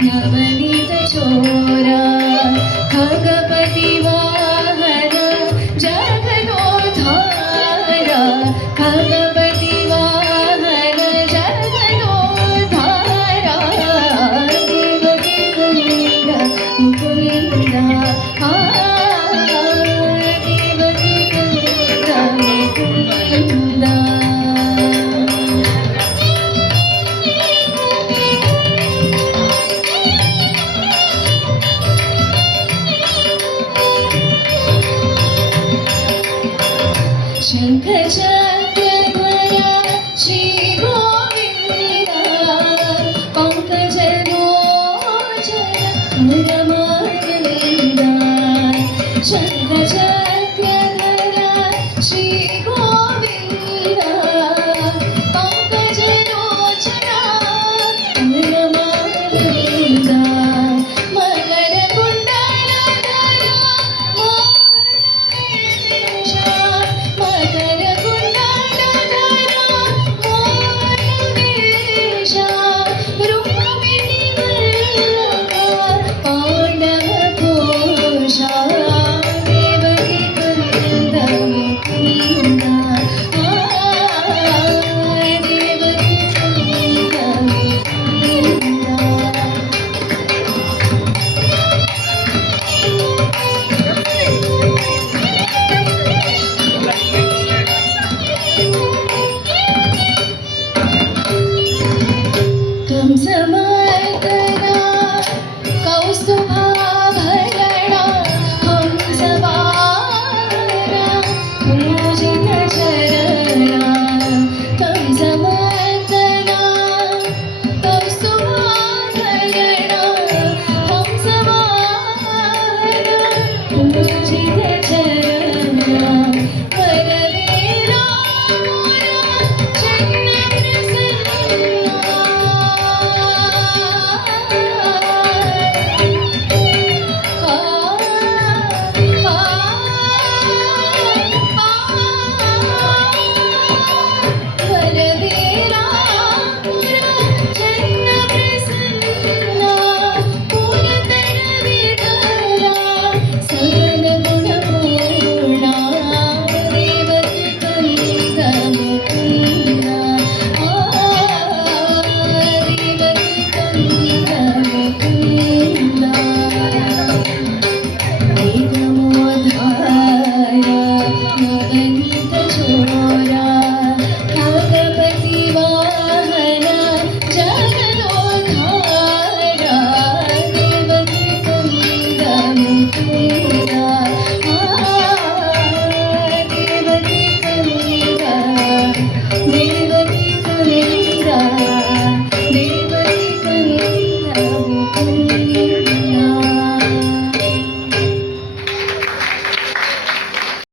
Nobody. 全开始